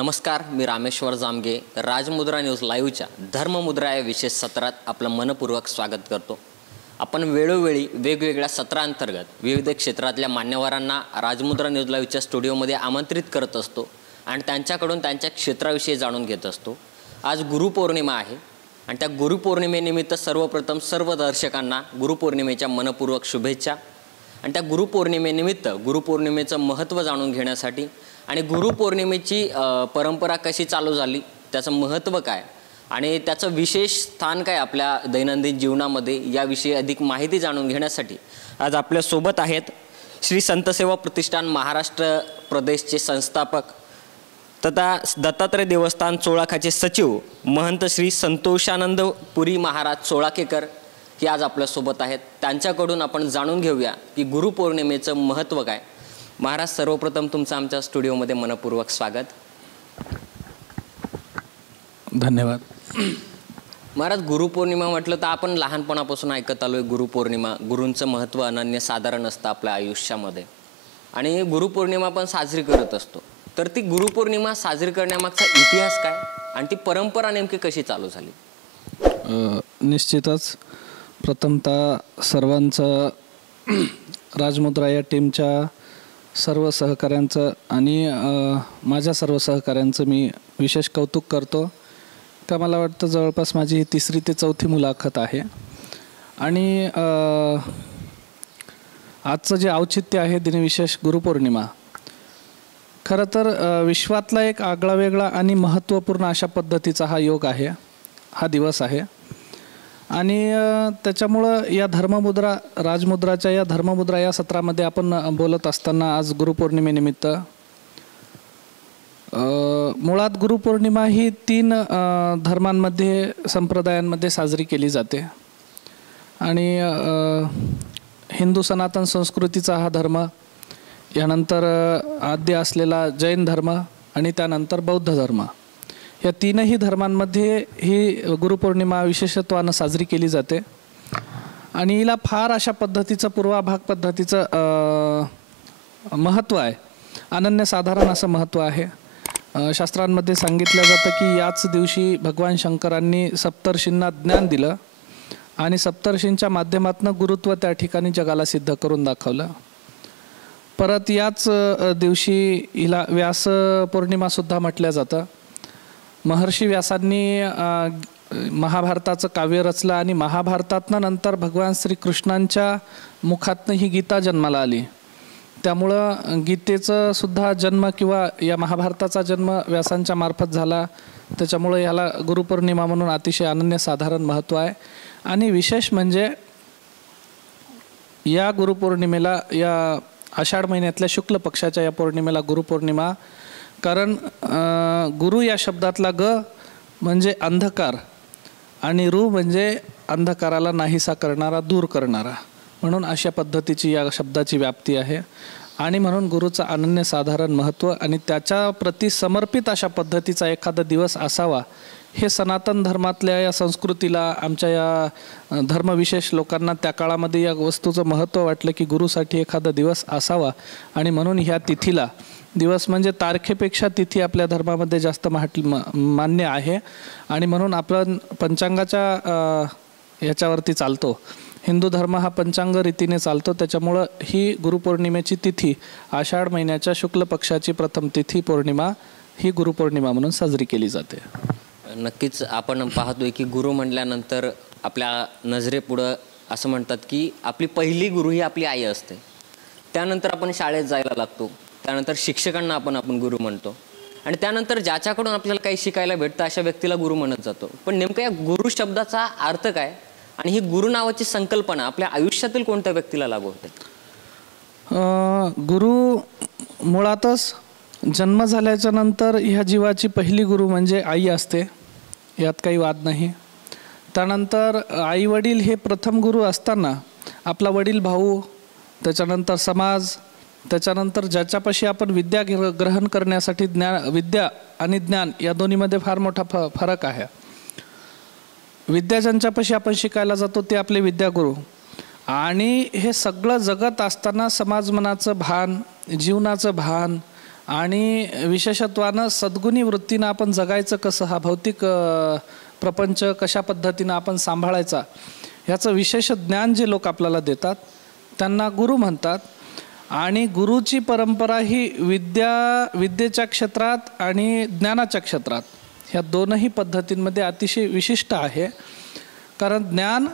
नमस्कार, मी रामेश्वर जामगे. राजमुद्रा न्यूज लाईव्हच्या धर्ममुद्रा या विशेष सत्रात आपलं मनपूर्वक स्वागत करतो. आपण वेळोवेळी वेगवेगळ्या सत्रांतर्गत विविध क्षेत्रातल्या मान्यवरांना राजमुद्रा न्यूज लाईव्हच्या स्टुडिओमध्ये आमंत्रित करत असतो आणि त्यांच्याकडून त्यांच्या क्षेत्राविषयी जाणून घेत असतो. आज गुरुपौर्णिमा आहे आणि त्या गुरुपौर्णिमेनिमित्त सर्वप्रथम सर्व दर्शकांना गुरुपौर्णिमेच्या मनपूर्वक शुभेच्छा. आणि त्या गुरुपौर्णिमेनिमित्त गुरुपौर्णिमेचं महत्त्व जाणून घेण्यासाठी आणि गुरुपौर्णिमेची परंपरा कशी चालू झाली, त्याचं महत्त्व काय आणि त्याचं विशेष स्थान काय आपल्या दैनंदिन जीवनामध्ये, याविषयी अधिक माहिती जाणून घेण्यासाठी आज आपल्यासोबत आहेत श्री संतसेवा प्रतिष्ठान महाराष्ट्र प्रदेशचे संस्थापक तथा दत्तात्रय देवस्थान चोळाखाचे सचिव महंत श्री संतोषानंद पुरी महाराज सोळाकेकर हे आज आपल्यासोबत आहेत. त्यांच्याकडून आपण जाणून घेऊया की गुरुपौर्णिमेचं महत्त्व काय. महाराज, सर्वप्रथम तुमचं आमच्या स्टुडिओमध्ये मनपूर्वक स्वागत. धन्यवाद. महाराज, गुरुपौर्णिमा म्हटलं तर आपण लहानपणापासून ऐकत आलोय गुरुपौर्णिमा. गुरूंचं महत्त्व अनन्यसाधारण असतं आपल्या आयुष्यामध्ये आणि गुरुपौर्णिमा पण साजरी करत असतो. तर ती गुरुपौर्णिमा साजरी करण्यामागचा इतिहास काय आणि ती परंपरा नेमकी कशी चालू झाली? निश्चितच प्रथमतः सर्वांचं राजमुद्रा या टीमच्या सर्व सहकाऱ्यांचं आणि माझ्या सर्व सहकाऱ्यांचं मी विशेष कौतुक करतो. का मला वाटतं जवळपास माझी ही 3री ते 4थी मुलाखत आहे आणि आजचं जे औचित्य आहे दिनविशेष गुरुपौर्णिमा, खरं तर विश्वातला एक आगळावेगळा आणि महत्त्वपूर्ण अशा पद्धतीचा हा योग आहे, हा दिवस आहे. आणि त्याच्यामुळं या धर्ममुद्रा राजमुद्राच्या या धर्ममुद्रा या सत्रामध्ये आपण बोलत असताना आज गुरुपौर्णिमेनिमित्त मुळात गुरुपौर्णिमा ही 3 धर्मांमध्ये संप्रदायांमध्ये साजरी केली जाते आणि हिंदू सनातन संस्कृतीचा हा धर्म, यानंतर आद्य असलेला जैन धर्म आणि त्यानंतर बौद्ध धर्म, या 3ही धर्मांमध्ये ही गुरुपौर्णिमा विशेषत्वानं साजरी केली जाते. आणि हिला फार अशा पद्धतीचं पूर्वाभाग पद्धतीचं महत्त्व आहे, अनन्यसाधारण असं महत्त्व आहे. शास्त्रांमध्ये सांगितलं जातं की याच दिवशी भगवान शंकरांनी सप्तर्षींना ज्ञान दिलं आणि सप्तर्षींच्या माध्यमातून गुरुत्व त्या ठिकाणी जगाला सिद्ध करून दाखवलं. परत याच दिवशी हिला व्यास पौर्णिमासुद्धा म्हटलं जातं. महर्षी व्यासांनी महाभारताचं काव्य रचलं आणि महाभारतातनं नंतर भगवान श्रीकृष्णांच्या मुखातनं ही गीता जन्माला आली. त्यामुळं गीतेचं सुद्धा जन्म किंवा या महाभारताचा जन्म व्यासांच्या मार्फत झाला. त्याच्यामुळं याला गुरुपौर्णिमा म्हणून अतिशय अनन्यसाधारण महत्त्व आहे. आणि विशेष म्हणजे या गुरुपौर्णिमेला, या आषाढ महिन्यातल्या शुक्ल पक्षाच्या या पौर्णिमेला गुरुपौर्णिमा, कारण गुरु या शब्दातला ग म्हणजे अंधकार आणि रु म्हणजे अंधकाराला नाहीसा करणारा, दूर करणारा, म्हणून अशा पद्धतीची या शब्दाची व्याप्ती आहे. आणि म्हणून गुरुचं अनन्यसाधारण महत्त्व आणि त्याच्या प्रति समर्पित अशा पद्धतीचा एखादा दिवस असावा, हे सनातन धर्मातल्या या संस्कृतीला, आमच्या या धर्मविशेष लोकांना त्या काळामध्ये या वस्तूचं महत्त्व वाटलं की गुरुसाठी एखादा दिवस असावा. आणि म्हणून ह्या तिथीला, दिवस म्हणजे तारखेपेक्षा तिथी आपल्या धर्मामध्ये जास्त मान्य आहे आणि म्हणून आपण पंचांगाच्या याच्यावरती चालतो. हिंदू धर्म हा पंचांग रीतीने चालतो. त्याच्यामुळं ही गुरुपौर्णिमेची तिथी आषाढ महिन्याच्या शुक्ल पक्षाची प्रथम तिथी पौर्णिमा ही गुरुपौर्णिमा म्हणून साजरी केली जाते. नक्कीच आपण पाहतोय की गुरु म्हटल्यानंतर आपल्या नजरेपुढं असं म्हणतात की आपली पहिली गुरु ही आपली आई असते. त्यानंतर आपण शाळेत जायला लागतो, त्यानंतर शिक्षकांना आपण गुरु म्हणतो आणि त्यानंतर ज्याच्याकडून आपल्याला काही शिकायला भेटतं अशा व्यक्तीला गुरु म्हणत जातो. पण नेमकं या गुरु शब्दाचा अर्थ काय आणि ही गुरु नावाची संकल्पना आपल्या आयुष्यातील कोणत्या व्यक्तीला लागू होते? गुरु मुळातच जन्म झाल्याच्या नंतर ह्या जीवाची पहिली गुरु म्हणजे आई असते, यात काही वाद नाही. त्यानंतर आई वडील हे प्रथम गुरु असताना आपला वडील भाऊ, त्याच्यानंतर समाज, त्याच्यानंतर ज्याच्यापाशी आपण विद्या ग्रहण करण्यासाठी विद्या आणि ज्ञान या दोन्हीमध्ये फार मोठा फरक आहे. विद्या ज्यांच्यापाशी आपण शिकायला जातो ते आपले विद्यागुरू, आणि हे सगळं जगत असताना समाजमनाचं भान, जीवनाचं भान आणि विशेषत्वानं सद्गुणी वृत्तीनं आपण जगायचं कसं, हा भौतिक प्रपंच कशा पद्धतीनं आपण सांभाळायचा, ह्याचं विशेष ज्ञान जे लोक आपल्याला देतात त्यांना गुरु म्हणतात. आणि गुरुची परंपरा ही विद्येच्या क्षेत्रात आणि ज्ञानाच्या क्षेत्रात ह्या दोनही पद्धतींमध्ये अतिशय विशिष्ट आहे. कारण ज्ञान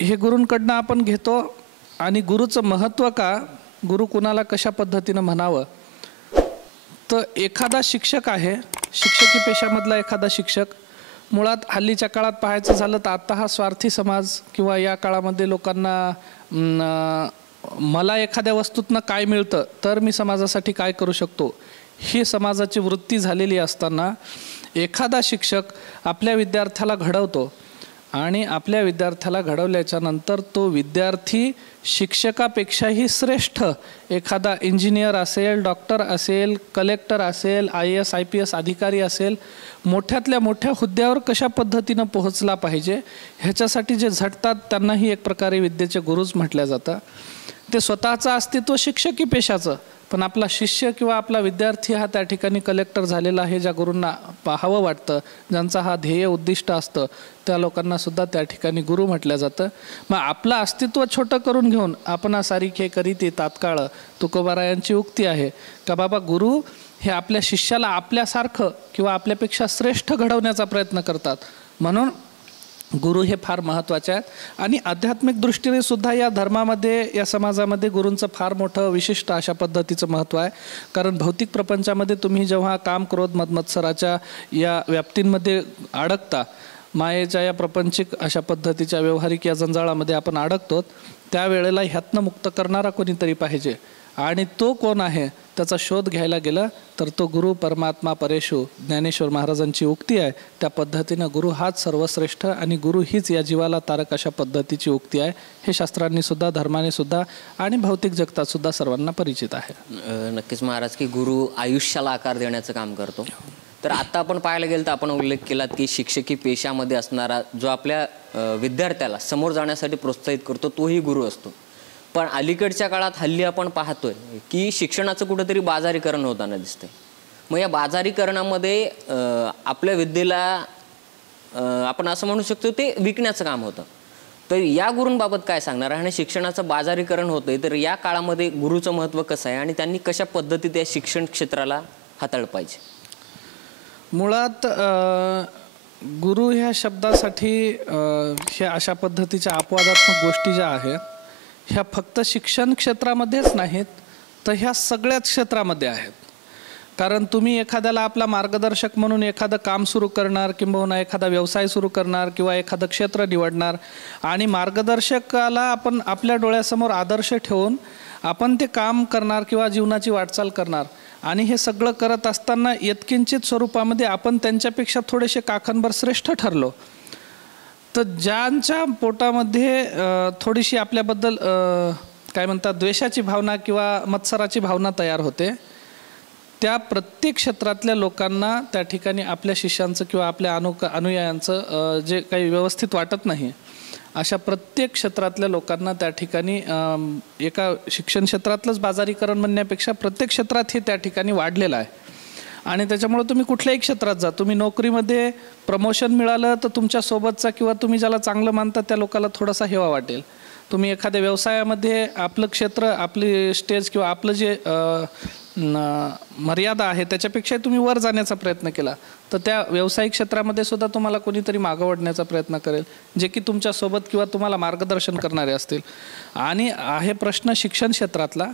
हे गुरूंकडनं आपण घेतो आणि गुरुचं महत्त्व का, गुरु कुणाला कशा पद्धतीनं म्हणावं, तर एखादा शिक्षक आहे, शिक्षकी पेशामधला एखादा शिक्षक, मुळात हल्लीच्या काळात पाहायचं झालं तर आत्ता हा स्वार्थी समाज किंवा या काळामध्ये लोकांना मला एखाद्या वस्तूतनं काय मिळतं तर मी समाजासाठी काय करू शकतो ही समाजाची वृत्ती झालेली असताना एखादा शिक्षक आपल्या विद्यार्थ्याला घडवतो आणि आपल्या विद्यार्थ्याला घडवल्याच्या नंतर तो विद्यार्थी शिक्षकापेक्षाही श्रेष्ठ एखादा इंजिनियर असेल, डॉक्टर असेल, कलेक्टर असेल, IAS IPS अधिकारी असेल, मोठ्यातल्या मोठ्या हुद्द्यावर कशा पद्धतीनं पोहोचला पाहिजे ह्याच्यासाठी जे झटतात त्यांनाही एक प्रकारे विद्येचे गुरुच म्हटलं जातं. ते स्वतःचं अस्तित्व शिक्षकी पेशाचं, पण आपला शिष्य किंवा आपला विद्यार्थी हा त्या ठिकाणी कलेक्टर झालेला आहे, ज्या गुरूंना पाहावं वाटतं, ज्यांचा हा ध्येय उद्दिष्ट असतं, त्या लोकांना सुद्धा त्या ठिकाणी गुरु म्हटलं जातं. मग आपलं अस्तित्व छोटं करून घेऊन आपणा सारिखे करीती तात्काळ, तुकोबारायांची उक्ती आहे का बाबा गुरु हे आपल्या शिष्याला आपल्यासारखं किंवा आपल्यापेक्षा श्रेष्ठ घडवण्याचा प्रयत्न करतात. म्हणून गुरु हे फार महत्त्वाचे आहेत. आणि आध्यात्मिक दृष्टीने सुद्धा या धर्मामध्ये, या समाजामध्ये गुरूंचं फार मोठं विशिष्ट अशा पद्धतीचं महत्त्व आहे. कारण भौतिक प्रपंचामध्ये तुम्ही जेव्हा काम, क्रोध, मत्सराच्या या व्याप्तींमध्ये अडकता, मायेच्या या प्रपंचिक अशा पद्धतीच्या व्यवहारिक या जंजाळामध्ये आपण अडकतो, त्यावेळेला ह्यातनं मुक्त करणारा कोणीतरी पाहिजे. आणि तो कोण आहे त्याचा शोध घ्यायला गेला तर तो गुरु परमात्मा परेशु, ज्ञानेश्वर महाराजांची उक्ती आहे. त्या पद्धतीनं गुरु हाच सर्वश्रेष्ठ आणि गुरु हीच या जीवाला तारक अशा पद्धतीची उक्ती आहे. हे शास्त्रांनी सुद्धा, धर्माने सुद्धा आणि भौतिक जगतात सुद्धा सर्वांना परिचित आहे. नक्कीच महाराज की गुरु आयुष्याला आकार देण्याचं काम करतो. तर आता आपण पाहायला गेलं तर आपण उल्लेख केलात की शिक्षकी पेशामध्ये असणारा जो आपल्या विद्यार्थ्याला समोर जाण्यासाठी प्रोत्साहित करतो तोही गुरु असतो. पण अलीकडच्या काळात हल्ली आपण पाहतोय की शिक्षणाचं कुठंतरी बाजारीकरण होताना दिसतंय. मग या बाजारीकरणामध्ये आपल्या विद्येला आपण असं म्हणू शकतो ते विकण्याचं काम होतं. तर या गुरूंबाबत काय सांगणार आणि शिक्षणाचं बाजारीकरण होतंय, तर या काळामध्ये गुरुचं महत्त्व कसं आहे आणि त्यांनी कशा पद्धतीत या शिक्षण क्षेत्राला हाताळलं पाहिजे? मुळात गुरु ह्या शब्दासाठी ह्या अशा पद्धतीच्या अपवादात्मक गोष्टी ज्या आहेत ह्या फक्त शिक्षण क्षेत्रामध्येच नाहीत तर ह्या सगळ्याच क्षेत्रामध्ये आहेत. कारण तुम्ही एखाद्याला आपला मार्गदर्शक म्हणून एखादं काम सुरू करणार किंबहुना एखादा व्यवसाय सुरू करणार किंवा एखादं क्षेत्र निवडणार आणि मार्गदर्शकाला आपण आपल्या डोळ्यासमोर आदर्श ठेवून आपण ते काम करणार किंवा जीवनाची वाटचाल करणार. आणि हे सगळं करत असताना यत्किंचित स्वरूपामध्ये आपण त्यांच्यापेक्षा थोडेसे काखणभर श्रेष्ठ ठरलो तर ज्यांच्या पोटामध्ये थोडीशी आपल्याबद्दल काय म्हणतात द्वेषाची भावना किंवा मत्सराची भावना तयार होते, त्या प्रत्येक क्षेत्रातल्या लोकांना त्या ठिकाणी आपल्या शिष्यांचं किंवा आपल्या अनुयायांचं जे काही व्यवस्थित वाटत नाही अशा प्रत्येक क्षेत्रातल्या लोकांना त्या ठिकाणी एका शिक्षण क्षेत्रातलंच बाजारीकरण म्हणण्यापेक्षा प्रत्येक क्षेत्रात हे त्या ठिकाणी वाढलेलं आहे. आणि त्याच्यामुळे तुम्ही कुठल्याही क्षेत्रात जा, तुम्ही नोकरीमध्ये प्रमोशन मिळालं तर तुमच्यासोबतचा किंवा तुम्ही ज्याला चांगलं मानता त्या लोकाला थोडासा हेवा वाटेल. तुम्ही एखाद्या व्यवसायामध्ये आपलं क्षेत्र, आपली स्टेज किंवा आपलं जे मर्यादा आहे त्याच्यापेक्षा तुम्ही वर जाण्याचा प्रयत्न केला तर त्या व्यावसायिक क्षेत्रामध्ये सुद्धा तुम्हाला कोणीतरी मागं ओढण्याचा प्रयत्न करेल, जे की तुमच्यासोबत किंवा तुम्हाला मार्गदर्शन करणारे असतील. आणि आहे प्रश्न शिक्षण क्षेत्रातला.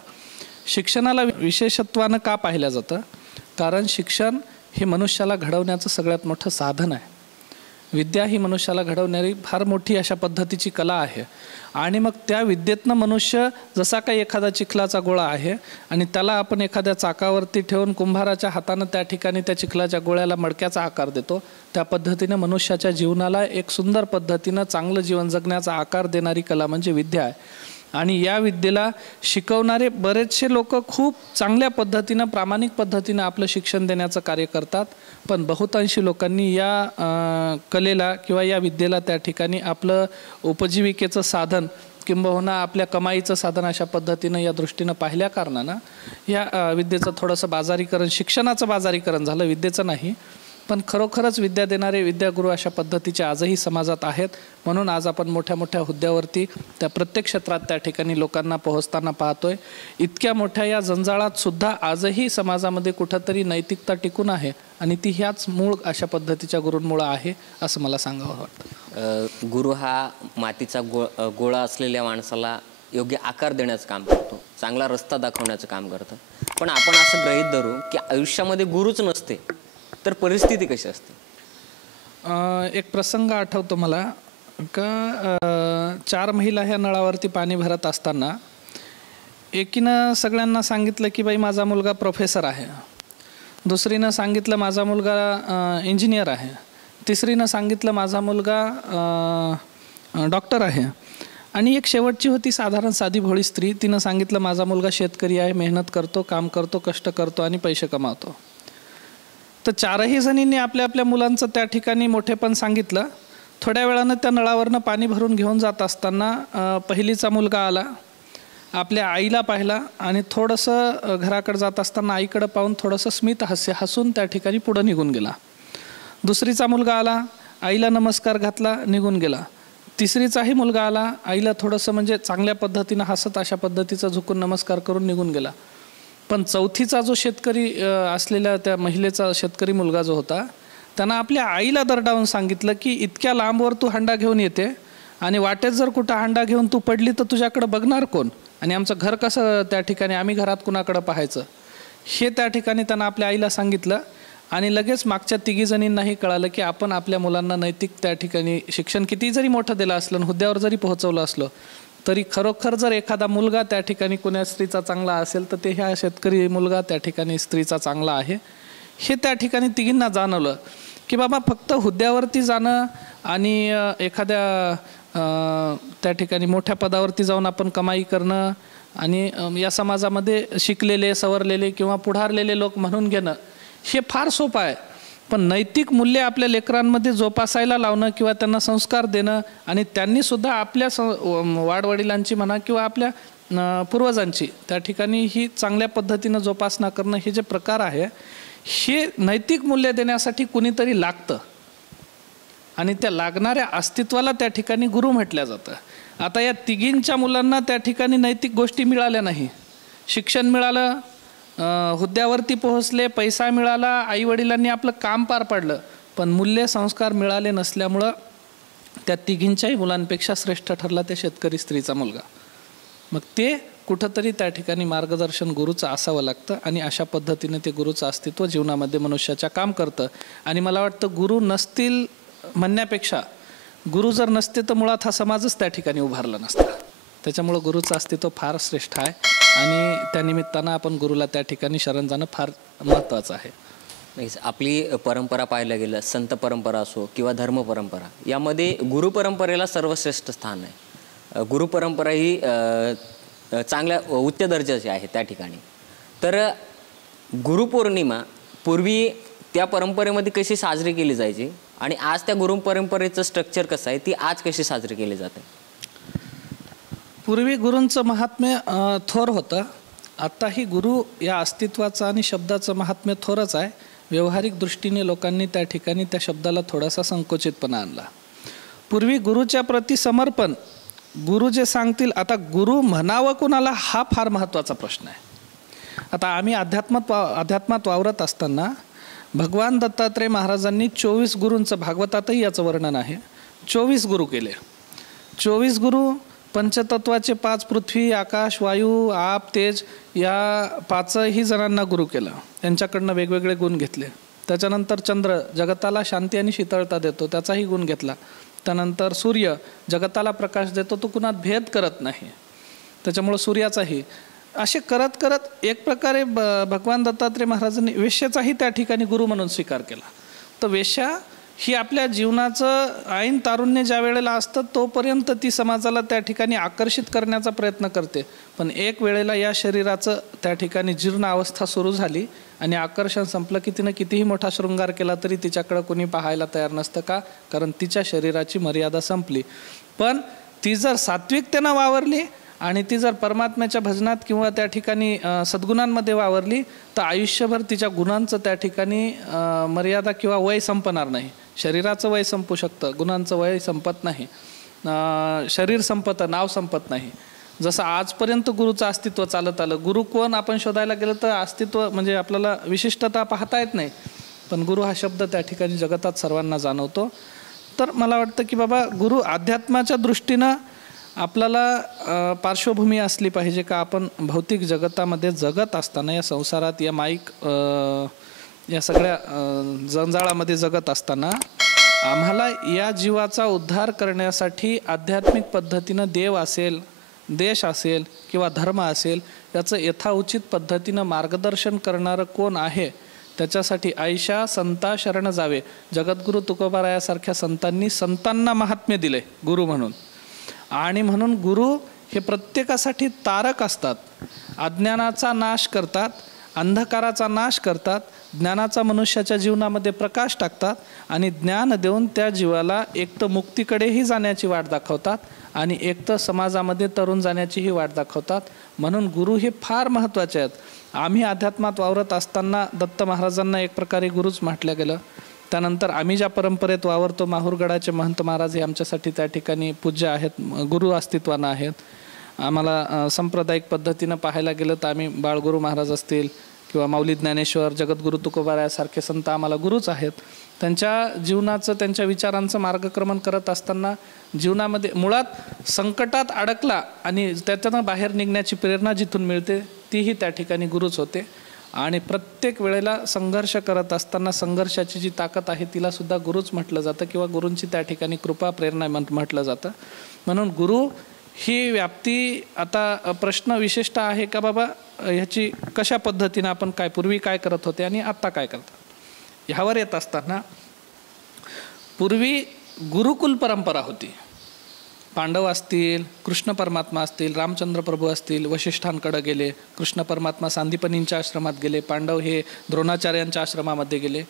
शिक्षणाला विशेषत्वानं का पाहिलं जातं? कारण शिक्षण हे मनुष्याला घडवण्याचं सगळ्यात मोठं साधन आहे. विद्या ही मनुष्याला घडवणारी फार मोठी अशा पद्धतीची कला आहे. आणि मग त्या विद्येतनं मनुष्य जसा काही एखादा चिखलाचा गोळा आहे आणि त्याला आपण एखाद्या चाकावरती ठेवून कुंभाराच्या हातानं त्या ठिकाणी त्या चिखलाच्या गोळ्याला मडक्याचा आकार देतो, त्या पद्धतीने मनुष्याच्या जीवनाला एक सुंदर पद्धतीनं चांगलं जीवन जगण्याचा आकार देणारी कला म्हणजे विद्या आहे. आणि या विद्येला शिकवणारे बरेचसे लोक खूप चांगल्या पद्धतीनं, प्रामाणिक पद्धतीनं आपलं शिक्षण देण्याचं कार्य करतात. पण बहुतांशी लोकांनी या कलेला किंवा या विद्येला त्या ठिकाणी आपलं उपजीविकेचं साधन किंबहुना आपल्या कमाईचं साधन अशा पद्धतीनं या दृष्टीनं पाहिल्या कारणानं या विद्येचं थोडंसं बाजारीकरण, शिक्षणाचं बाजारीकरण झालं, विद्येचं नाही. पण खरोखरच विद्या देणारे विद्यागुरू अशा पद्धतीचे आजही समाजात आहेत. म्हणून आज आपण मोठ्या मोठ्या हुद्द्यावरती त्या प्रत्येक क्षेत्रात त्या ठिकाणी लोकांना पोहोचताना पाहतोय. इतक्या मोठ्या या जंजाळात सुद्धा आजही समाजामध्ये कुठंतरी नैतिकता टिकून आहे आणि ती ह्याच मूळ अशा पद्धतीच्या गुरूंमुळं आहे असं मला सांगावं वाटतं. गुरु हा मातीचा गोळा असलेल्या माणसाला योग्य आकार देण्याचं काम करतो, चांगला रस्ता दाखवण्याचं काम करतं. पण आपण असं गृहीत धरू की आयुष्यामध्ये गुरुच नसते तर परिस्थिती कशी असते? एक प्रसंग आठवतो मला का 4 महिला ह्या नळावरती पाणी भरत असताना एकीनं सगळ्यांना सांगितलं की बाई माझा मुलगा प्रोफेसर आहे, दुसरीनं सांगितलं माझा मुलगा इंजिनियर आहे, तिसरीनं सांगितलं माझा मुलगा डॉक्टर आहे आणि एक शेवटची होती साधारण साधी भोळी स्त्री, तिनं सांगितलं माझा मुलगा शेतकरी आहे, मेहनत करतो, काम करतो, कष्ट करतो आणि पैसे कमावतो. तर 4ही जणींनी आपल्या आपल्या मुलांचं त्या ठिकाणी मोठेपण सांगितलं. थोड्या वेळानं त्या नळावरनं पाणी भरून घेऊन जात असताना पहिलीचा मुलगा आला, आपल्या आईला पाहिला आणि थोडंसं घराकडे जात असताना आईकडं पाहून थोडंसं स्मित हसून त्या ठिकाणी पुढं निघून गेला. दुसरीचा मुलगा आला, आईला नमस्कार घातला, निघून गेला. तिसरीचाही मुलगा आला, आईला थोडंसं म्हणजे चांगल्या पद्धतीनं हसत अशा पद्धतीचा झुकून नमस्कार करून निघून गेला. पण चौथीचा जो शेतकरी असलेल्या त्या महिलेचा शेतकरी मुलगा जो होता त्यानं आपल्या आईला दरडावून सांगितलं की इतक्या लांबवर तू हंडा घेऊन येते आणि वाटेत जर कुठं हंडा घेऊन तू पडली तर तुझ्याकडे बघणार कोण आणि आमचं घर कसं त्या ठिकाणी, आम्ही घरात कुणाकडं पाहायचं, हे त्या ठिकाणी त्यांना आपल्या आईला सांगितलं. आणि लगेच मागच्या 3 जणींनाही कळालं की आपण आपल्या मुलांना नैतिक त्या ठिकाणी शिक्षण किती जरी मोठं दिलं असलं, हुद्द्यावर जरी पोहोचवलं असलं तरी खरोखर जर एखादा मुलगा त्या ठिकाणी कुण्या स्त्रीचा चांगला असेल तर ते ह्या शेतकरी मुलगा त्या ठिकाणी स्त्रीचा चांगला आहे. हे त्या ठिकाणी तिघींना जाणवलं की बाबा फक्त हुद्द्यावरती जाणं आणि एखाद्या त्या ठिकाणी मोठ्या पदावरती जाऊन आपण कमाई करणं आणि या समाजामध्ये शिकलेले, सवरलेले किंवा पुढारलेले लोक म्हणून घेणं हे फार सोपं आहे. पण नैतिक मूल्य आपल्या लेकरांमध्ये जोपासायला लावणं किंवा त्यांना संस्कार देणं आणि त्यांनीसुद्धा आपल्या वाडवडिलांची म्हणा किंवा आपल्या पूर्वजांची त्या ठिकाणी ही चांगल्या पद्धतीनं जोपासना करणं हे जे प्रकार आहे हे नैतिक मूल्य देण्यासाठी कुणीतरी लागतं आणि त्या लागणाऱ्या अस्तित्वाला त्या ठिकाणी गुरु म्हटलं जातं. आता या तिघींच्या मुलांना त्या ठिकाणी नैतिक गोष्टी मिळाल्या नाही, शिक्षण मिळालं, हुद्द्यावरती पोहोचले, पैसा मिळाला, आईवडिलांनी आपलं काम पार पाडलं, पण मूल्य संस्कार मिळाले नसल्यामुळं त्या तिघींच्याही मुलांपेक्षा श्रेष्ठ ठरला त्या शेतकरी स्त्रीचा मुलगा. मग ते कुठंतरी त्या ठिकाणी मार्गदर्शन गुरुचं असावं लागतं आणि अशा पद्धतीने ते गुरुचं अस्तित्व जीवनामध्ये मनुष्याच्या काम करतं. आणि मला वाटतं गुरु नसतील म्हणण्यापेक्षा गुरु जर नसते तर मुळात हा समाजच त्या ठिकाणी उभारला नसता. त्याच्यामुळं गुरुचं अस्तित्व फार श्रेष्ठ आहे आणि त्यानिमित्तानं आपण गुरुला त्या ठिकाणी शरण जाणं फार महत्त्वाचं आहे. आपली परंपरा पाहायला गेलं, संत परंपरा असो किंवा धर्म परंपरा, यामध्ये गुरु परंपरेला सर्वश्रेष्ठ स्थान आहे. गुरु परंपरा ही चांगल्या उच्च दर्जाची आहे त्या ठिकाणी. तर गुरुपौर्णिमा पूर्वी त्या परंपरेमध्ये कशी साजरी केली जायची आणि आज त्या गुरु परंपरेचं स्ट्रक्चर कसं आहे, ती आज कशी साजरी केली जाते? पूर्वी गुरूंचं महात्म्य थोर होतं. आत्ताही गुरु या अस्तित्वाचं आणि शब्दाचं महात्म्य थोरच आहे. व्यावहारिक दृष्टीने लोकांनी त्या ठिकाणी त्या शब्दाला थोडासा संकोचितपणा आणला. पूर्वी गुरुच्या प्रती समर्पण, गुरु जे सांगतील, आता गुरु म्हणावं कुणाला हा फार महत्त्वाचा प्रश्न आहे. आता आम्ही अध्यात्मात वावरत असताना भगवान दत्तात्रय महाराजांनी 24 गुरूंचं, भागवतातही याचं वर्णन आहे, 24 गुरु केले. 24 गुरु पंचतत्वाचे 5, पृथ्वी, आकाश, वायू, आप, तेज, या 5ही जणांना गुरु केलं. त्यांच्याकडनं वेगवेगळे गुण घेतले. त्याच्यानंतर चंद्र जगताला शांती आणि शीतळता देतो, त्याचाही गुण घेतला. त्यानंतर सूर्य जगताला प्रकाश देतो, तो कुणात भेद करत नाही, त्याच्यामुळं सूर्याचाही. असे करत करत एक प्रकारे भगवान दत्तात्रय महाराजांनी वेश्याचाही त्या ठिकाणी गुरु म्हणून स्वीकार केला. तर वेश्या ही आपल्या जीवनाचं ऐन तारुण्य ज्या वेळेला असतं तोपर्यंत ती समाजाला त्या ठिकाणी आकर्षित करण्याचा प्रयत्न करते. पण एक वेळेला या शरीराचं त्या ठिकाणी जीर्ण अवस्था सुरू झाली आणि आकर्षण संपलं की तिनं कितीही मोठा शृंगार केला तरी तिच्याकडं कोणी पाहायला तयार नसतं. का? कारण तिच्या शरीराची मर्यादा संपली. पण ती जर सात्विकतेनं वावरली आणि ती जर परमात्म्याच्या भजनात किंवा त्या ठिकाणी सद्गुणांमध्ये वावरली तर आयुष्यभर तिच्या गुणांचं त्या ठिकाणी मर्यादा किंवा वय संपणार नाही. शरीराचं वय संपू शकतं, गुणांचं वय संपत नाही. शरीर संपतं, नाव संपत नाही. जसं आजपर्यंत गुरुचं अस्तित्व चालत आलं. गुरु कोण आपण शोधायला गेलं तर अस्तित्व म्हणजे आपल्याला विशिष्टता पाहता येत नाही, पण गुरु हा शब्द त्या ठिकाणी जगतात सर्वांना जाणवतो. तर मला वाटतं की बाबा गुरु अध्यात्माच्या दृष्टीनं आपल्याला पार्श्वभूमी असली पाहिजे का आपण भौतिक जगतामध्ये जगत असताना या संसारात या या सगळ्या जंजाळामध्ये जगत असताना आम्हाला या जीवाचा उद्धार करण्यासाठी आध्यात्मिक पद्धतीनं देव असेल, देश असेल किंवा धर्म असेल याचं यथाउचित पद्धतीनं मार्गदर्शन करणारं कोण आहे, त्याच्यासाठी आयशा संता शरण जावे. जगद्गुरू तुकोबारायासारख्या संतांनी संतांना महात्म्य दिले गुरु म्हणून. आणि म्हणून गुरु हे प्रत्येकासाठी तारक असतात. अज्ञानाचा नाश करतात, अंधकाराचा नाश करतात, ज्ञानाचा मनुष्याच्या जीवनामध्ये प्रकाश टाकतात आणि ज्ञान देऊन त्या जीवाला एक तर मुक्तीकडेही जाण्याची वाट दाखवतात आणि एक तर समाजामध्ये तरुण जाण्याचीही वाट दाखवतात. म्हणून गुरु हे फार महत्त्वाचे आहेत. आम्ही अध्यात्मात वावरत असताना दत्त महाराजांना एक प्रकारे गुरुच म्हटलं गेलं. त्यानंतर आम्ही ज्या परंपरेत वावरतो, माहूरगडाचे महंत महाराज हे आमच्यासाठी त्या ठिकाणी पूज्य आहेत, गुरु अस्तित्वानं आहेत. आम्हाला सांप्रदायिक पद्धतीनं पाहायला गेलं तर आम्ही बाळगुरू महाराज असतील किंवा माऊली ज्ञानेश्वर, जगद्गुरू तुकोबारायासारखे संत आम्हाला गुरुच आहेत. त्यांच्या जीवनाचं, त्यांच्या विचारांचं मार्गक्रमण करत असताना जीवनामध्ये मुळात संकटात अडकला आणि त्याच्यानं बाहेर निघण्याची प्रेरणा जिथून मिळते तीही त्या ठिकाणी गुरुच होते. आणि प्रत्येक वेळेला संघर्ष करत असताना संघर्षाची जी ताकद आहे तिला सुद्धा गुरुच म्हटलं जातं किंवा गुरूंची त्या ठिकाणी कृपा प्रेरणा म्हटलं जातं. म्हणून गुरु ही व्याप्ती आता प्रश्न विशिष्ट आहे का बाबा ह्याची कशा पद्धतीनं आपण काय पूर्वी काय करत होते आणि आत्ता काय करतात ह्यावर येत असताना पूर्वी गुरुकुल परंपरा होती. पांडव असतील, कृष्ण परमात्मा असतील, रामचंद्र प्रभू असतील, वशिष्ठांकडे गेले, कृष्ण परमात्मा सांदीपनींच्या आश्रमात गेले, पांडव हे द्रोणाचार्यांच्या आश्रमामध्ये गेले.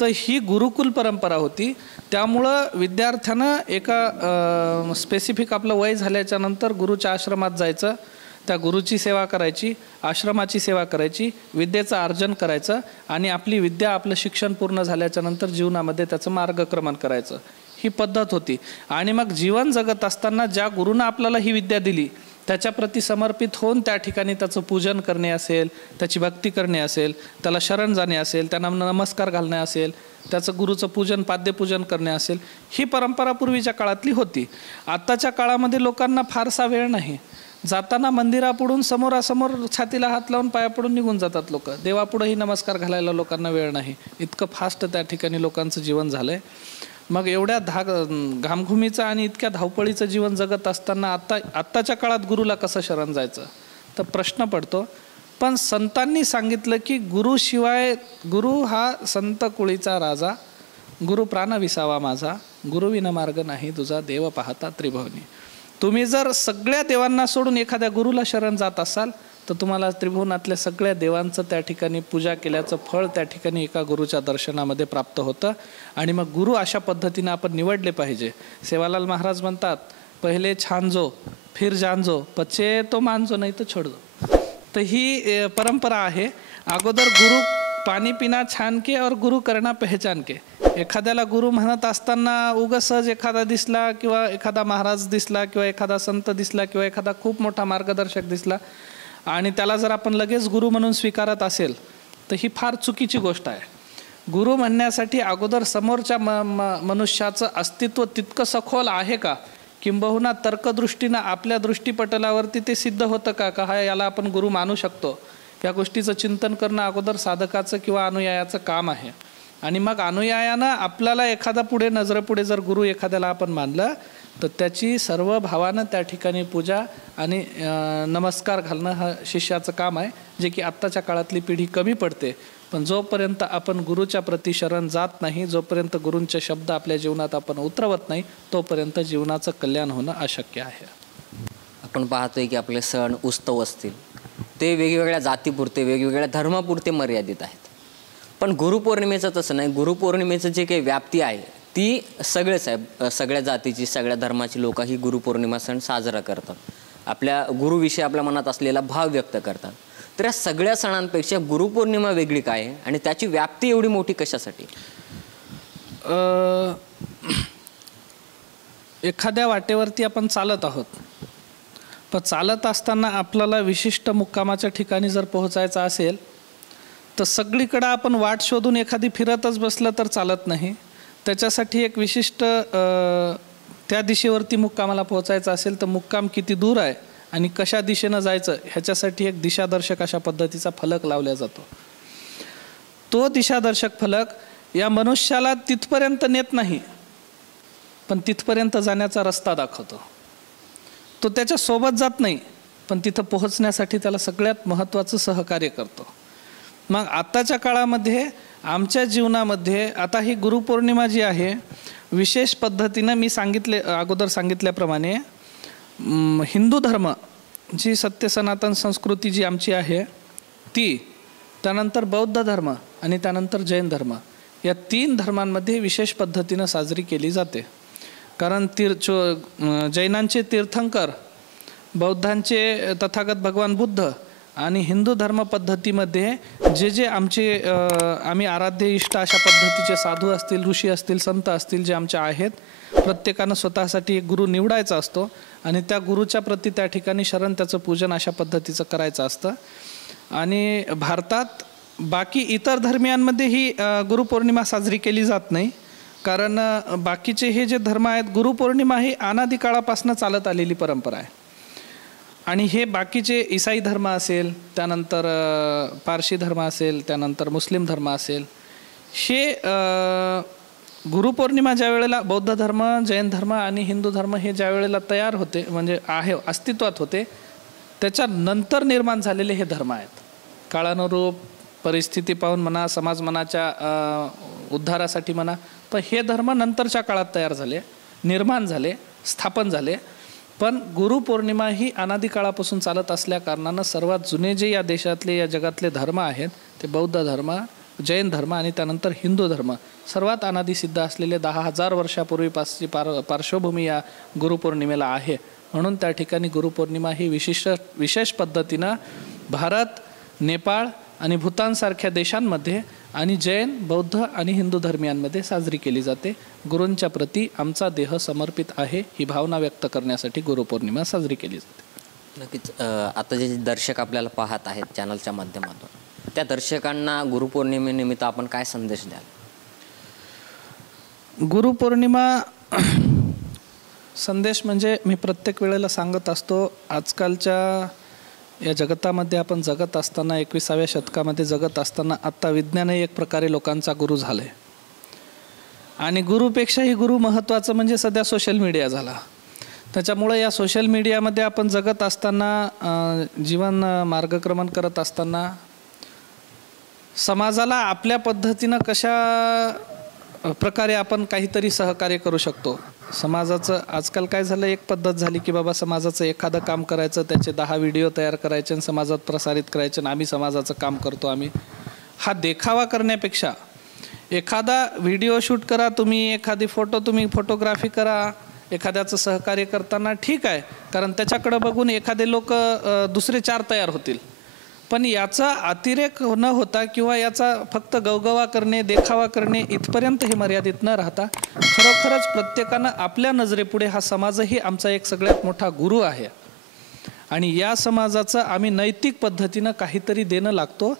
तर ही गुरुकुल परंपरा होती. त्यामुळं विद्यार्थ्यानं एका स्पेसिफिक आपलं वय झाल्याच्या नंतर गुरुच्या आश्रमात जायचं, त्या गुरुची सेवा करायची, आश्रमाची सेवा करायची, विद्येचं अर्जन करायचं आणि आपली विद्या, आपलं शिक्षण पूर्ण झाल्याच्या नंतर जीवनामध्ये त्याचं मार्गक्रमण करायचं, ही पद्धत होती. आणि मग जीवन जगत असताना ज्या गुरुनं आपल्याला ही विद्या दिली त्याच्याप्रती समर्पित होऊन त्या ठिकाणी त्याचं पूजन करणे असेल, त्याची भक्ती करणे असेल, त्याला शरण जाणे असेल, त्यांना नमस्कार घालणे असेल, त्याचं गुरुचं पूजन, पाद्यपूजन करणे असेल, ही परंपरा पूर्वीच्या काळातली होती. आत्ताच्या काळामध्ये लोकांना फारसा वेळ नाही. जाताना मंदिरापुढून समोरासमोर छातीला हात लावून पाया पडून निघून जातात लोक. देवापुढेही नमस्कार घालायला लोकांना वेळ नाही. इतकं फास्ट त्या ठिकाणी लोकांचं जीवन झालंय. मग एवढ्या घामघुमीचं आणि इतक्या धावपळीचं जीवन जगत असताना आत्ताच्या काळात गुरुला कसं शरण जायचं तर प्रश्न पडतो. पण संतांनी सांगितलं की गुरुशिवाय, गुरु हा संत कुळीचा राजा, गुरु प्राण विसावा माझा, गुरुविना मार्ग नाही तुझा, देव पाहता त्रिभुवनी. तुम्ही जर सगळ्या देवांना सोडून एखाद्या गुरुला शरण जात असाल तर तुम्हाला त्रिभुवनातल्या सगळ्या देवांचं त्या ठिकाणी पूजा केल्याचं फळ त्या ठिकाणी एका गुरुच्या दर्शनामध्ये प्राप्त होतं. आणि मग गुरु अशा पद्धतीनं आपण निवडले पाहिजे. सेवालाल महाराज म्हणतात, पहिले छानजो फिर जानजो, पचे तो मानजो नाही तर छोडजो. तर ही परंपरा आहे. अगोदर गुरु पाणी पिना छान के और गुरु करना पहचान के. एखाद्याला गुरु म्हणत असताना उगाच सहज एखादा दिसला किंवा एखादा महाराज दिसला किंवा एखादा संत दिसला किंवा एखादा खूप मोठा मार्गदर्शक दिसला आणि त्याला जर आपण लगेच गुरु म्हणून स्वीकारत असेल तर ही फार चुकीची गोष्ट आहे. गुरु म्हणण्यासाठी अगोदर समोरच्या मनुष्याचं अस्तित्व तितकं सखोल आहे का, किंबहुना तर्कदृष्टीनं आपल्या दृष्टीपटलावरती ते सिद्ध होतं का हा याला आपण गुरु मानू शकतो, या गोष्टीचं चिंतन करणं अगोदर साधकाचं किंवा अनुयायाचं काम आहे. आणि मग अनुयायानं आपल्याला एखादा पुढे नजरेपुढे जर गुरु एखाद्याला आपण मानलं तर त्याची सर्व भावानं त्या ठिकाणी पूजा आणि नमस्कार घालणं हा शिष्याचं काम आहे, जे की आत्ताच्या काळातली पिढी कमी पडते. पण जोपर्यंत आपण गुरुच्या प्रति शरण जात नाही, जोपर्यंत गुरूंचे शब्द आपल्या जीवनात आपण उतरवत नाही, तोपर्यंत जीवनाचं कल्याण होणं अशक्य आहे. आपण पाहतोय की आपले सण उत्सव असतील ते वेगवेगळ्या जातीपुरते, वेगवेगळ्या धर्मापुरते मर्यादित आहेत. पण गुरुपौर्णिमेचं तसं नाही. गुरुपौर्णिमेचं जे काही व्याप्ती आहे ती सगळेच आहे, सगळ्या जातीची सगळ्या धर्माची लोक ही गुरुपौर्णिमा सण साजरा करतात, आपल्या गुरुविषयी आपल्या मनात असलेला भाव व्यक्त करतात. तर या सगळ्या सणांपेक्षा गुरुपौर्णिमा वेगळी काय आहे आणि त्याची व्याप्ती एवढी मोठी कशासाठी? एखाद्या वाटेवरती आपण चालत आहोत, पण चालत असताना आपल्याला विशिष्ट मुक्कामाच्या ठिकाणी जर पोहोचायचं असेल तर सगळीकडं आपण वाट शोधून एखादी फिरतच बसलं तर चालत नाही. त्याच्यासाठी एक विशिष्ट त्या दिशेवरती मुक्कामाला पोहोचायचं असेल तर मुक्काम किती दूर आहे आणि कशा दिशेनं जायचं ह्याच्यासाठी एक दिशादर्शक अशा पद्धतीचा फलक लावला जातो. तो दिशादर्शक फलक या मनुष्याला तिथपर्यंत नेत नाही, पण तिथपर्यंत जाण्याचा रस्ता दाखवतो. तो त्याच्या सोबत जात नाही, पण तिथं पोहोचण्यासाठी त्याला सगळ्यात महत्त्वाचं सहकार्य करतो. मग आत्ताच्या काळामध्ये आमच्या जीवनामध्ये आता ही गुरुपौर्णिमा जी आहे, विशेष पद्धतीनं मी अगोदर सांगितल्याप्रमाणे हिंदू धर्म जी सत्य सनातन संस्कृती जी आमची आहे ती, त्यानंतर बौद्ध धर्म आणि त्यानंतर जैन धर्म, या 3 धर्मांमध्ये विशेष पद्धतीनं साजरी केली जाते. कारण जैनांचे तीर्थंकर, बौद्धांचे तथागत भगवान बुद्ध आणि हिंदू धर्म पद्धतीमध्ये जे आम्ही आराध्य इष्ट अशा पद्धतीचे साधू असतील, ऋषी असतील, संत असतील जे आमचे आहेत, प्रत्येकानं स्वतःसाठी एक गुरु निवडायचा असतो आणि त्या गुरुच्या प्रती त्या ठिकाणी शरण त्याचं पूजन अशा पद्धतीचं करायचं असतं. आणि भारतात बाकी इतर धर्मियांमध्ये ही गुरुपौर्णिमा साजरी केली जात नाही, कारण बाकीचे हे जे धर्म आहेत, गुरुपौर्णिमा ही अनादी काळापासून चालत आलेली परंपरा आहे. आणि हे बाकीचे ईसाई धर्म असेल, त्यानंतर पारशी धर्म असेल, त्यानंतर मुस्लिम धर्म असेल, हे गुरुपौर्णिमा ज्या वेळेला बौद्ध धर्म, जैन धर्म आणि हिंदू धर्म हे ज्या वेळेला तयार होते, म्हणजे अस्तित्वात होते, त्याच्यानंतर निर्माण झालेले हे धर्म आहेत. काळानुरूप परिस्थिती पाहून म्हणा, समाज मनाच्या उद्धारासाठी म्हणा, पण हे धर्म नंतरच्या काळात तयार झाले, निर्माण झाले, स्थापन झाले. पण गुरुपौर्णिमा ही अनादी काळापासून चालत असल्या कारणानं सर्वात जुने जे या देशातले, या जगातले धर्म आहेत ते बौद्ध धर्म, जैन धर्म आणि त्यानंतर हिंदू धर्म, सर्वात अनादी सिद्ध असलेले 10,000 वर्षापूर्वीपासची पार्श्वभूमी या गुरुपौर्णिमेला आहे. म्हणून त्या ठिकाणी गुरुपौर्णिमा ही विशेष पद्धतीनं भारत, नेपाळ आणि भूतानसारख्या देशांमध्ये आणि जैन, बौद्ध आणि हिंदू धर्मियांमध्ये साजरी केली जाते. गुरूंच्या प्रती आमचा देह समर्पित आहे ही भावना व्यक्त करण्यासाठी गुरुपौर्णिमा साजरी केली जाते. नक्कीच. आता जे दर्शक आपल्याला पाहत आहेत चॅनलच्या माध्यमातून, त्या दर्शकांना गुरुपौर्णिमेनिमित्त आपण काय संदेश द्याल? गुरुपौर्णिमा संदेश म्हणजे मी प्रत्येक वेळेला सांगत असतो, आजकालच्या या जगतामध्ये आपण जगत असताना, 21व्या शतकामध्ये जगत असताना, आत्ता विज्ञानही एक प्रकारे लोकांचा गुरु झालं आहे. आणि गुरुपेक्षाही गुरु महत्त्वाचं म्हणजे सध्या सोशल मीडिया झाला. त्याच्यामुळे या सोशल मीडियामध्ये आपण जगत असताना, जीवन मार्गक्रमण करत असताना, समाजाला आपल्या पद्धतीनं कशा प्रकारे आपण काहीतरी सहकार्य करू शकतो. समाजाचं आजकाल काय झालं, एक पद्धत झाली की बाबा समाजाचं एखादं काम करायचं, त्याचे 10 व्हिडिओ तयार करायचे आणि समाजात प्रसारित करायचे आणि आम्ही समाजाचं काम करतो. हा देखावा करण्यापेक्षा एखादा व्हिडिओ शूट करा तुम्ही, एखादी फोटोग्राफी करा, एखाद्याचं सहकार्य करताना ठीक आहे, कारण त्याच्याकडं बघून एखादे लोक दुसरे 4 तयार होतील. पण याचा अतिरेक न होता किंवा याचा फक्त गवगवा करणे, देखावा करणे इथपर्यंत हे मर्यादित न राहता, खरोखरच प्रत्येकानं आपल्या नजरेपुढे हा समाजही आमचा एक सगळ्यात मोठा गुरु आहे आणि या समाजाचं आम्ही नैतिक पद्धतीनं काहीतरी देणं लागतो.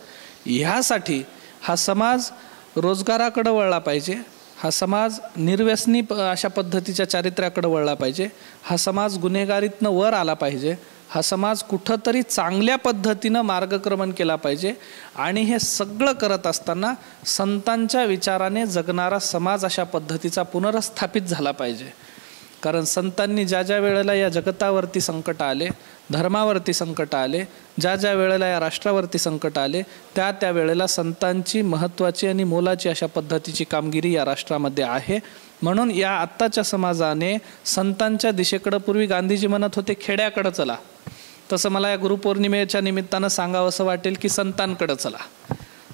ह्यासाठी हा समाज रोजगाराकडे वळला पाहिजे, हा समाज निर्व्यसनी अशा पद्धतीच्या चारित्र्याकडे वळला पाहिजे, हा समाज गुन्हेगारीतनं वर आला पाहिजे, हा समाज कुठंतरी चांगल्या पद्धतीनं मार्गक्रमण केला पाहिजे. आणि हे सगळं करत असताना संतांच्या विचाराने जगणारा समाज अशा पद्धतीचा पुनर्स्थापित झाला पाहिजे. कारण संतांनी ज्या ज्या वेळेला या जगतावरती संकट आले, धर्मावरती संकट आले, ज्या ज्या वेळेला या राष्ट्रावरती संकट आले, त्या वेळेला संतांची महत्त्वाची आणि मोलाची अशा पद्धतीची कामगिरी या राष्ट्रामध्ये आहे. म्हणून या आत्ताच्या समाजाने संतांच्या दिशेकडं, पूर्वी गांधीजी म्हणत होते खेड्याकडं चला, तसं मला या गुरुपौर्णिमेच्या निमित्तानं सांगावं असं वाटेल की संतांकडं चला.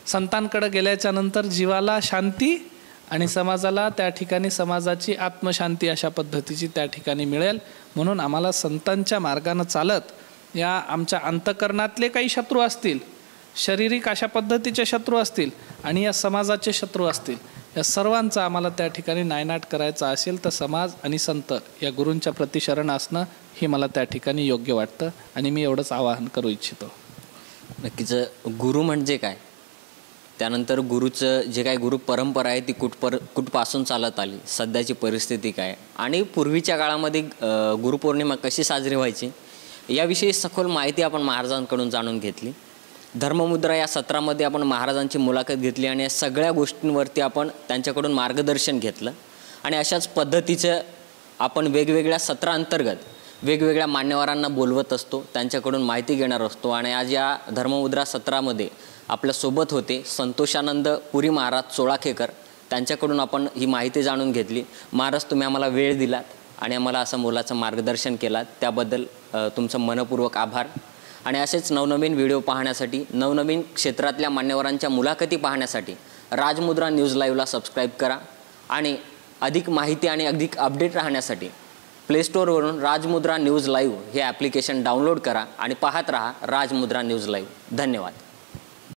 संतांकडं गेल्याच्या नंतर जीवाला शांती आणि समाजाला त्या ठिकाणी समाजाची आत्मशांती अशा पद्धतीची त्या ठिकाणी मिळेल. म्हणून आम्हाला संतांच्या मार्गानं चालत या आमच्या अंतःकरणातले काही शत्रू असतील, शारीरिक अशा पद्धतीचे शत्रू असतील आणि या समाजाचे शत्रू असतील, या सर्वांचा आम्हाला त्या ठिकाणी नायनाट करायचा असेल तर समाज आणि संत या गुरूंच्या प्रति शरण असणं हे मला त्या ठिकाणी योग्य वाटतं आणि मी एवढंच आवाहन करू इच्छितो. नक्कीच गुरु म्हणजे काय, त्यानंतर गुरुचं जे काही गुरु परंपरा आहे ती कुठपासून चालत आली, सध्याची परिस्थिती काय आणि पूर्वीच्या काळामध्ये गुरुपौर्णिमा कशी साजरी व्हायची याविषयी सखोल माहिती आपण महाराजांकडून जाणून घेतली. धर्ममुद्रा या सत्रामध्ये आपण महाराजांची मुलाखत घेतली आणि या सगळ्या गोष्टींवरती आपण त्यांच्याकडून मार्गदर्शन घेतलं आणि अशाच पद्धतीचं आपण वेगवेगळ्या सत्रांतर्गत वेगवेगळ्या मान्यवरांना बोलवत असतो, त्यांच्याकडून माहिती घेणार असतो. आणि आज या धर्ममुद्रा सत्रामध्ये आपल्यासोबत होते संतोषानंद पुरी महाराज चोळाखेकर, त्यांच्याकडून आपण ही माहिती जाणून घेतली. महाराज, तुम्ही आम्हाला वेळ दिलात आणि आम्हाला असं मोलाचं मार्गदर्शन केलात, त्याबद्दल तुमचं मनपूर्वक आभार. आणि असेच नवनवीन व्हिडिओ पाहण्यासाठी, नवनवीन क्षेत्रातल्या मान्यवरांच्या मुलाखती पाहण्यासाठी राजमुद्रा न्यूज लाईव्हला सबस्क्राईब करा आणि अधिक माहिती आणि अधिक अपडेट राहण्यासाठी प्ले स्टोअरवरून राजमुद्रा न्यूज लाईव्ह हे ॲप्लिकेशन डाउनलोड करा आणि पाहत रहा राजमुद्रा न्यूज लाईव्ह. धन्यवाद.